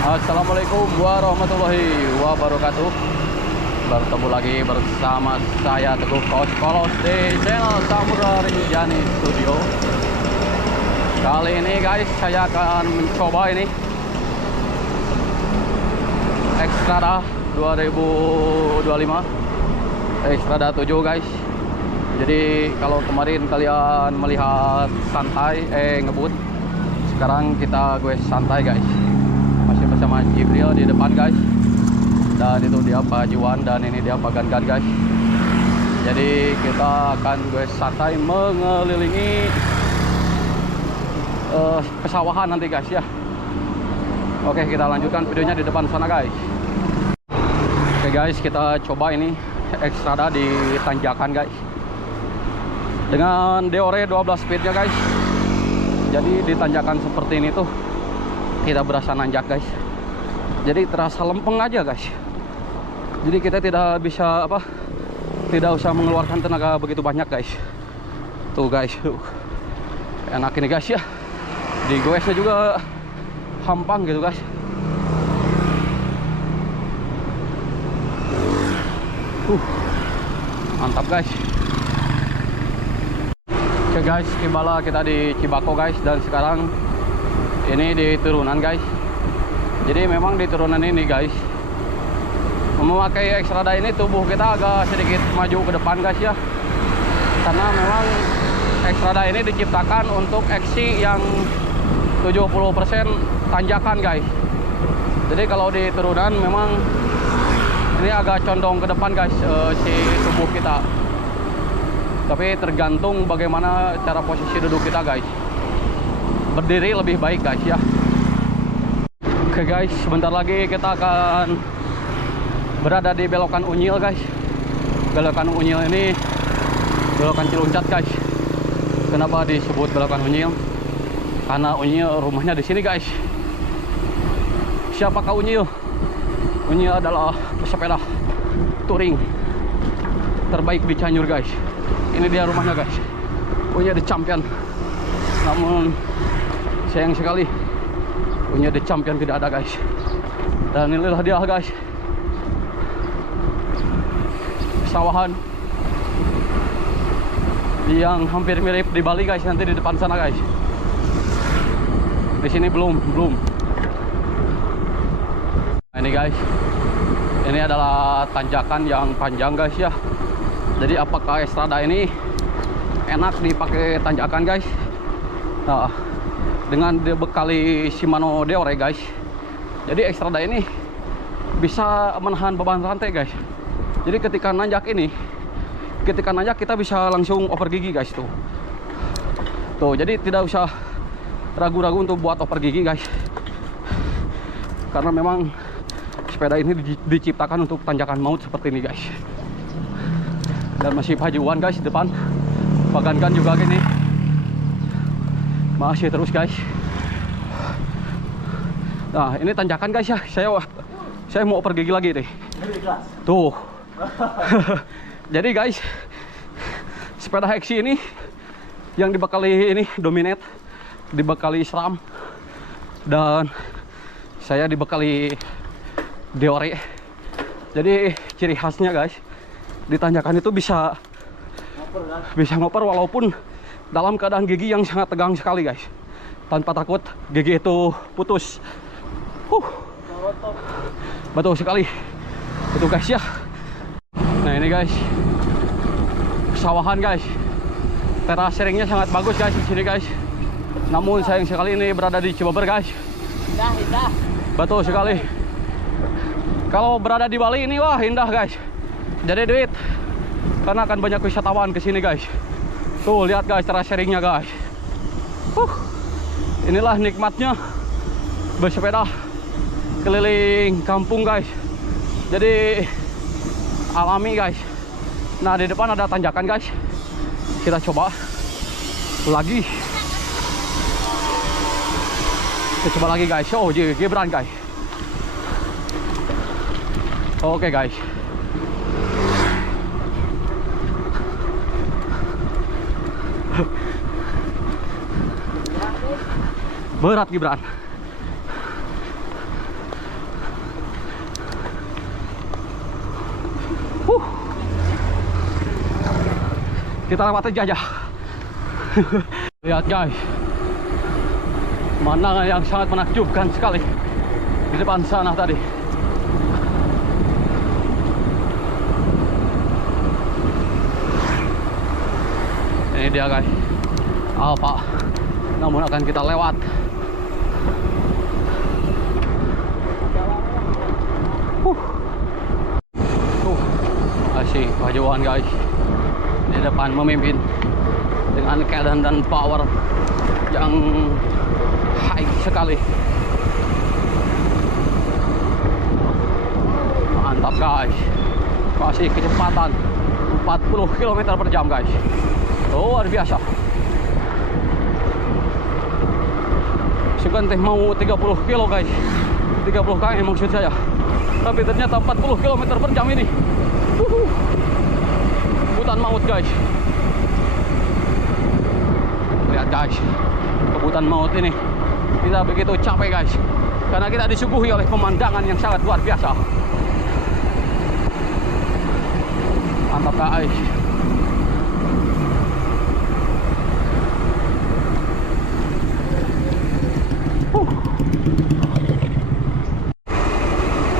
Assalamualaikum warahmatullahi wabarakatuh. Bertemu lagi bersama saya Teguh Kolos di channel Samudra Rinjani Studio. Kali ini guys, saya akan mencoba ini Xstrada 2025 Xstrada 7 guys. Jadi kalau kemarin kalian melihat santai ngebut, sekarang kita gue santai guys. Masih bersama Jibril di depan guys, dan itu dia Pak Jiwan dan ini dia Pak Gangan guys. Jadi kita akan gue santai mengelilingi pesawahan nanti guys ya. Oke, kita lanjutkan videonya di depan sana guys. Oke guys, kita coba ini Xstrada di tanjakan guys, dengan Deore 12 speednya guys. Jadi di tanjakan seperti ini tuh kita berasa nanjak guys, jadi terasa lempeng aja guys. Jadi kita tidak bisa tidak usah mengeluarkan tenaga begitu banyak guys. Tuh guys, enak ini guys ya, di goesnya juga hampang gitu guys. Mantap guys. Oke guys, tibalah kita di Cibako guys, dan sekarang ini di turunan guys. Jadi memang di turunan ini guys, memakai Xstrada ini tubuh kita agak sedikit maju ke depan guys ya, karena memang Xstrada ini diciptakan untuk aksi yang 70% tanjakan guys. Jadi kalau di turunan memang ini agak condong ke depan guys, si tubuh kita. Tapi tergantung bagaimana cara posisi duduk kita guys. Berdiri lebih baik guys ya. Oke guys, sebentar lagi kita akan berada di belokan Unyil guys. Belokan Unyil ini belokan Ciluncat guys. Kenapa disebut belokan Unyil? Karena Unyil rumahnya di sini guys. Siapakah Unyil? Unyil adalah pesepeda touring terbaik di Cianjur guys. Ini dia rumahnya guys. Unyil the champion. Namun sayang sekali punya the champion tidak ada guys. Dan inilah dia guys, pesawahan yang hampir mirip di Bali guys, nanti di depan sana guys. Di sini belum. Nah, ini guys, ini adalah tanjakan yang panjang guys ya. Jadi apakah Xstrada ini enak dipakai tanjakan guys? Nah, dengan dibekali Shimano Deore guys, jadi Xstrada ini bisa menahan beban rantai guys. Jadi ketika nanjak kita bisa langsung over gigi guys. Tuh, jadi tidak usah ragu-ragu untuk buat over gigi guys, karena memang sepeda ini diciptakan untuk tanjakan maut seperti ini guys. Dan masih pajuan guys depan, Pak Gangan juga gini. Masih terus guys. Nah, ini tanjakan guys ya. Saya mau oper gigi lagi nih. Tuh. Jadi guys, sepeda Hexi ini yang dibekali ini Dominate, dibekali SRAM, dan saya dibekali Deore. Jadi ciri khasnya guys, di tanjakan itu bisa ngoper walaupun dalam keadaan gigi yang sangat tegang sekali guys, tanpa takut gigi itu putus. Betul sekali itu guys ya. Nah ini guys, pesawahan guys, teras sharingnya sangat bagus guys di sini guys. Namun sayang sekali ini berada di Cibeber guys. Indah. Betul sekali. Kalau berada di Bali ini wah indah guys, jadi duit, karena akan banyak wisatawan ke sini guys. Tuh lihat guys teras sharingnya guys. Inilah nikmatnya bersepeda keliling kampung guys. Jadi alami guys. Nah di depan ada tanjakan guys. Kita coba lagi. Kita coba lagi guys. Oh Gibran guys. Oke guys. Berat Gibran. Kita lewat aja. Lihat guys, pemandangan yang sangat menakjubkan sekali di depan sana tadi. Ini dia guys, Alfa. Namun akan kita lewat. Masih pajuan guys, di depan memimpin dengan keadaan dan power yang high sekali. Mantap guys, masih kecepatan 40 km per jam guys, luar biasa. Sekarang teh mau 30 kilo guys, 30 km maksud saya, tapi ternyata 40 km per jam ini. Kebutan maut guys. Lihat guys, kebutan maut ini. Kita begitu capek guys, karena kita disuguhi oleh pemandangan yang sangat luar biasa. Mantap guys.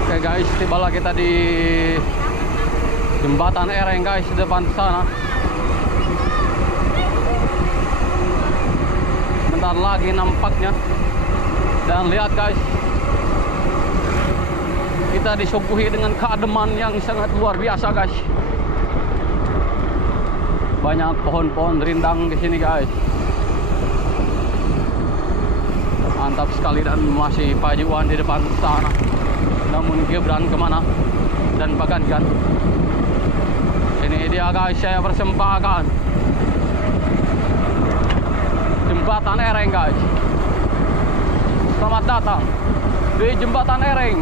Oke guys, tibalah kita di jembatan Ereng guys, di depan sana. Bentar lagi nampaknya. Dan lihat guys, kita disuguhi dengan keademan yang sangat luar biasa guys. Banyak pohon-pohon rindang di sini guys. Mantap sekali, dan masih pajuan di depan sana. Namun Gibran kemana dan Bagangan. Ini dia guys, saya persembahkan jembatan Ereng guys. Selamat datang di jembatan Ereng.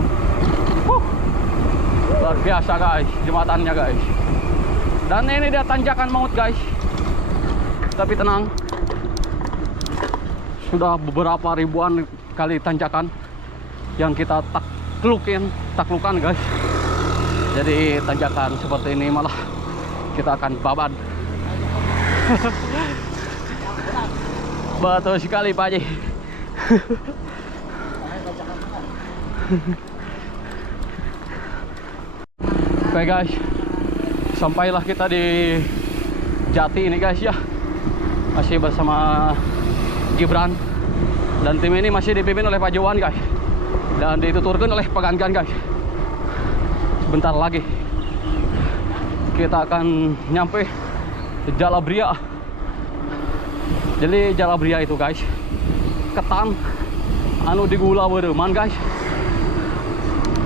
Luar biasa guys, jembatannya guys. Dan ini dia tanjakan maut guys. Tapi tenang, sudah beberapa ribuan kali tanjakan yang kita taklukan guys. Jadi tanjakan seperti ini malah kita akan babat. Betul sekali Pak Haji. Oke guys, sampailah kita di Jati ini guys ya. Masih bersama Gibran, dan tim ini masih dipimpin oleh Pak Jowan guys, dan dituturkan oleh Pak Gangan guys. Sebentar lagi kita akan nyampe Jalabria. Jadi Jalabria itu guys, ketan anu digula beureum guys.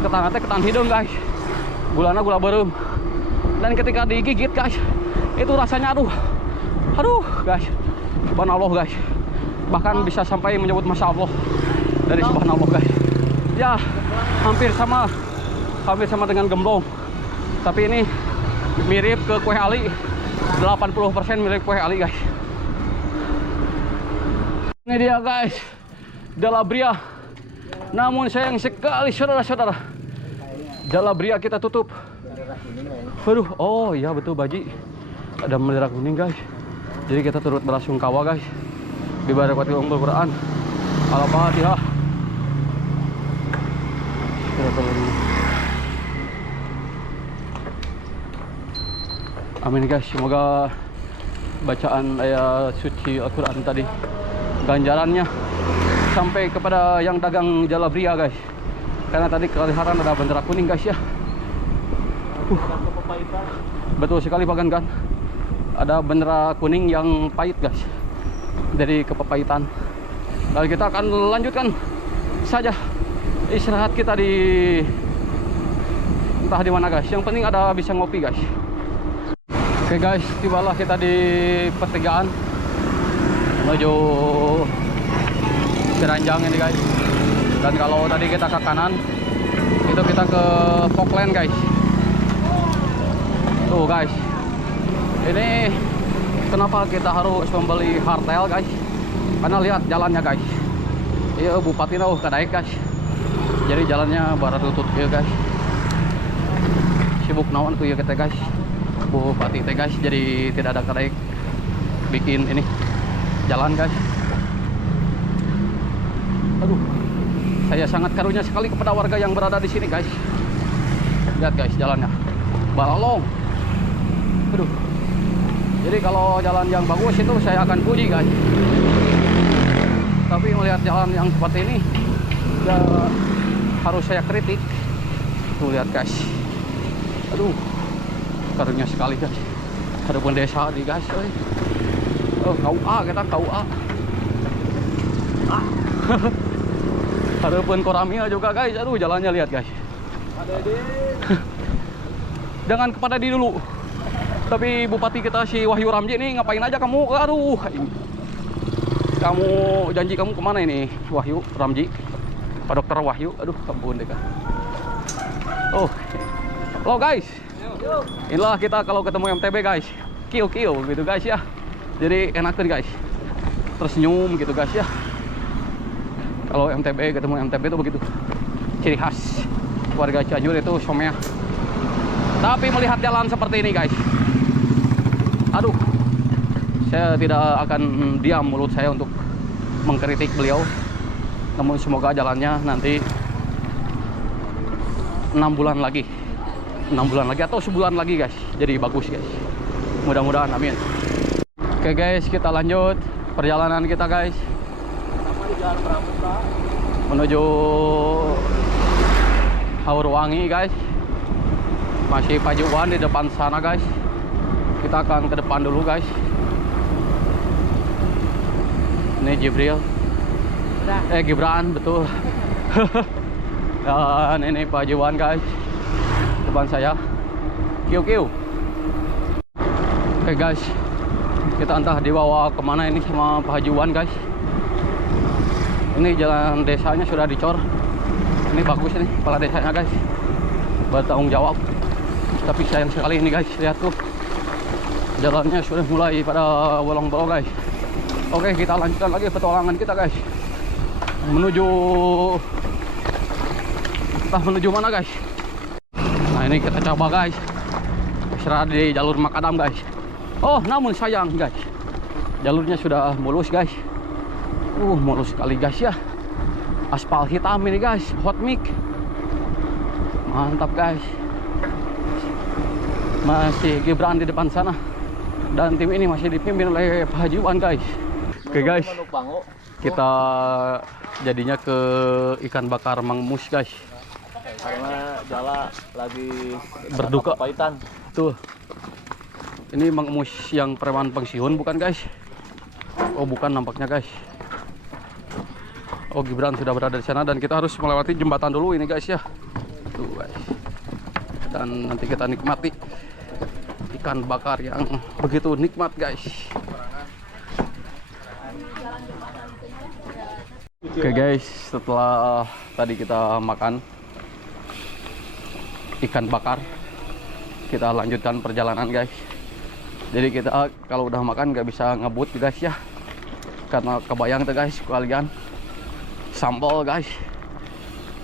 Ketan teh ketan hidung guys, gulana gula beureum. Dan ketika digigit guys, itu rasanya aduh guys, subhanallah guys. Bahkan bisa sampai menyebut masya Allah dari subhanallah guys. Ya hampir sama dengan gemblong, tapi ini mirip ke kue ali. 80% mirip kue ali guys. Ini dia guys, Jalabria. Namun sayang sekali saudara-saudara, Jalabria kita tutup. Waduh, oh iya betul Baji, ada bendera kuning guys. Jadi kita turut belasungkawa guys. Bibarakati Ummul Quran. Al-Fatihah. Amin guys, semoga bacaan ayat suci Al-Quran tadi ganjarannya sampai kepada yang dagang Jalabria guys. Karena tadi kelihatan ada bendera kuning guys ya. Betul sekali Pak Gangan. Ada bendera kuning yang pahit guys, dari kepahitan. Dan kita akan lanjutkan saja istirahat kita di entah di mana guys. Yang penting ada bisa ngopi guys. Oke guys, tibalah kita di pertigaan menuju Keranjang ini guys. Dan kalau tadi kita ke kanan, itu kita ke Poklen guys. Tuh guys, ini kenapa kita harus membeli hartel guys? Karena lihat jalannya guys. Iya Bupati nauh kadaek guys. Jadi jalannya barat lutut ya guys. Sibuk naon tuh ya kita guys. Bupati teh guys, jadi tidak ada kadaek. bikin ini jalan guys. Aduh, saya sangat karunia sekali kepada warga yang berada di sini guys. Lihat guys jalannya, balalong. Aduh, jadi kalau jalan yang bagus itu saya akan puji guys. Tapi melihat jalan yang seperti ini, ya harus saya kritik. Tuh lihat guys, aduh, karunia sekali guys. Ada pun desa di guys, oh KUA kita KUA. Ada pun Koramia juga guys. Aduh jalannya lihat guys. Jangan kepada di dulu. Tapi bupati kita si Wahyu Ramji ini ngapain aja kamu? Aduh, kamu janji kamu kemana ini Wahyu Ramji? Pak Dokter Wahyu. Aduh ampun deh kan. Oh, halo guys. Inilah kita kalau ketemu MTB guys, kio gitu guys ya. Jadi enakan guys, tersenyum gitu guys ya. Kalau MTB ketemu MTB itu begitu, ciri khas warga Cianjur itu somea. Tapi melihat jalan seperti ini guys, aduh, saya tidak akan diam mulut saya untuk mengkritik beliau. Namun semoga jalannya nanti 6 bulan lagi atau sebulan lagi guys, jadi bagus guys, mudah-mudahan, amin. Oke guys, kita lanjut perjalanan kita guys menuju Haurwangi guys. Masih pajuan di depan sana guys, kita akan ke depan dulu guys. Ini Jibril, Gibran betul. Dan ini pajuan guys depan saya, kio. Oke guys, kita entah dibawa kemana ini sama Pak Hajuan guys. Ini jalan desanya sudah dicor. Ini bagus ini kepala desanya guys, bertanggung jawab. Tapi sayang sekali ini guys, lihat tuh jalannya sudah mulai pada bolong-bolong guys. Oke, kita lanjutkan lagi petualangan kita guys, menuju mana guys. Nah ini kita coba guys, serah di jalur makadam guys. Oh namun sayang guys, jalurnya sudah mulus guys. Mulus sekali guys ya. Aspal hitam ini guys, hot mix. Mantap guys. Masih Gibran di depan sana. Dan tim ini masih dipimpin oleh Pak Hajiwan guys. Oke guys, kita jadinya ke ikan bakar Mang Mus guys. Karena Jala lagi berduka pahitan. Tuh, ini Mang Mus yang preman pensiun bukan guys? Oh bukan nampaknya guys. Oh Gibran sudah berada di sana dan kita harus melewati jembatan dulu ini guys ya. Tuh guys. Dan nanti kita nikmati ikan bakar yang begitu nikmat guys. Oke guys, setelah tadi kita makan ikan bakar, kita lanjutkan perjalanan guys. Jadi kita kalau udah makan nggak bisa ngebut guys ya, karena kebayang tuh guys kalian sambal guys,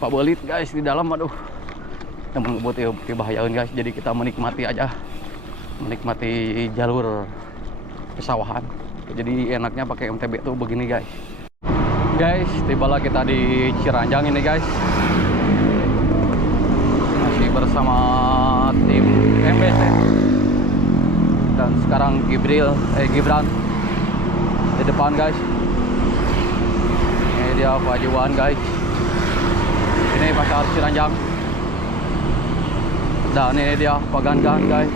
Pak Belit guys di dalam, aduh yang ngebut ya bahayain guys. Jadi kita menikmati aja, menikmati jalur pesawahan. Jadi enaknya pakai MTB tuh begini guys. Guys, tibalah kita di Ciranjang ini guys. Masih bersama tim MBC. Dan sekarang Gibran di depan guys. Ini dia Pak Hajiwan guys. Ini pasar Ciranjang. Dan ini dia Pak Gangan guys.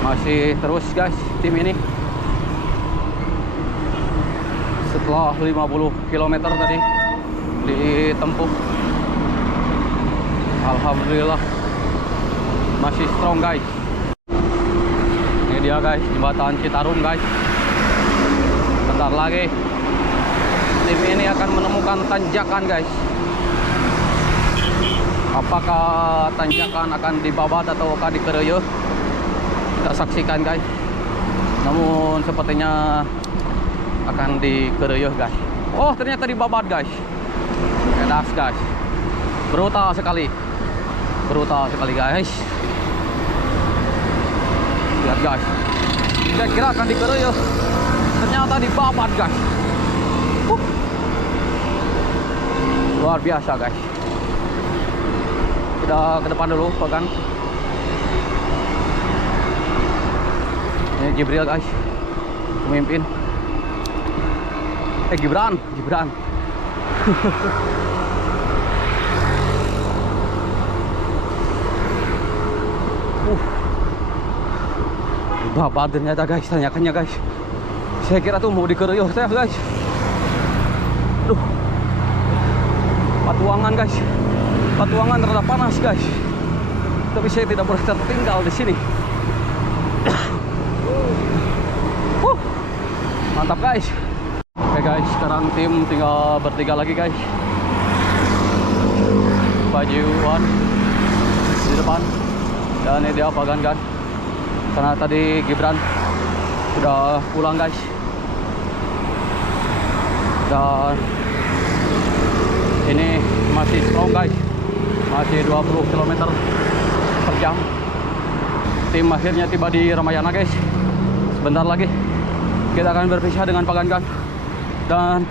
Masih terus guys tim ini. Setelah 50 km tadi ditempuh, alhamdulillah masih strong guys. Ini dia guys jembatan Citarum guys. Bentar lagi tim ini akan menemukan tanjakan guys. Apakah tanjakan akan dibabat atau akan dikeruyuh, kita saksikan guys. Namun sepertinya akan dikeruyuh guys. Oh ternyata dibabat guys. Edas guys, brutal sekali guys. Lihat guys, Saya kira akan dikeroyok, ternyata dibabat guys. Luar biasa guys. Kita ke depan dulu Pagan. Ini Jibril guys, pemimpin. Gibran. Babat ternyata guys, tanyakannya guys. Saya kira tuh mau dikeroyok saya guys. Aduh. Patuangan guys. Patuangan terhadap panas guys. Tapi saya tidak boleh tertinggal di sini. Mantap guys. Oke guys, sekarang tim tinggal bertiga lagi guys. Pajuan di depan. Dan ini dia Pagan kan. Karena tadi Gibran sudah pulang guys. Dan ini masih strong guys. Masih 20 km per jam. Tim akhirnya tiba di Ramayana guys. Sebentar lagi kita akan berpisah dengan Pagan kan. Dan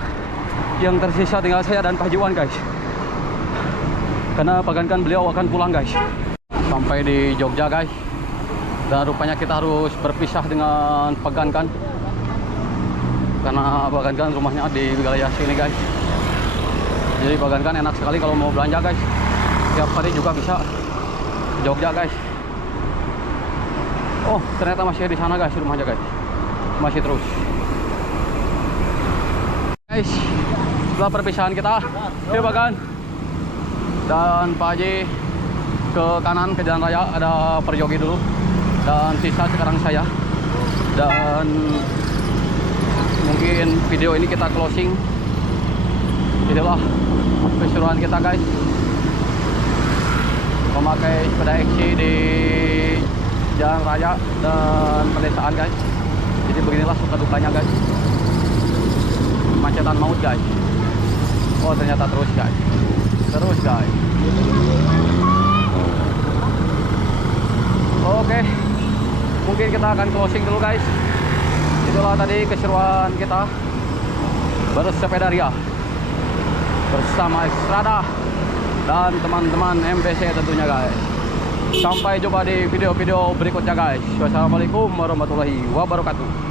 yang tersisa tinggal saya dan Pajuan guys. Karena Pagan kan beliau akan pulang guys. Sampai di Jogja guys. Dan rupanya kita harus berpisah dengan Pagan kan. Karena Pagan kan rumahnya di wilayah sini guys. Jadi Pagan kan enak sekali kalau mau belanja guys. Tiap hari juga bisa Jogja guys. Oh ternyata masih di sana guys rumahnya guys. Masih terus guys. Setelah perpisahan kita ya Pagan dan Pak Haji ke kanan ke jalan raya ada Perjogi dulu. Dan sisa sekarang saya. Dan mungkin video ini kita closing. Inilah keseruan kita guys, memakai sepeda XC di jalan raya dan pedesaan guys. Jadi beginilah suka dukanya guys. Macetan maut guys. Oh ternyata terus guys. Terus guys. Oke. Mungkin kita akan closing dulu guys. Itulah tadi keseruan kita bersepeda ria bersama Xstrada dan teman-teman MBC tentunya guys. Sampai jumpa di video-video berikutnya guys. Wassalamualaikum warahmatullahi wabarakatuh.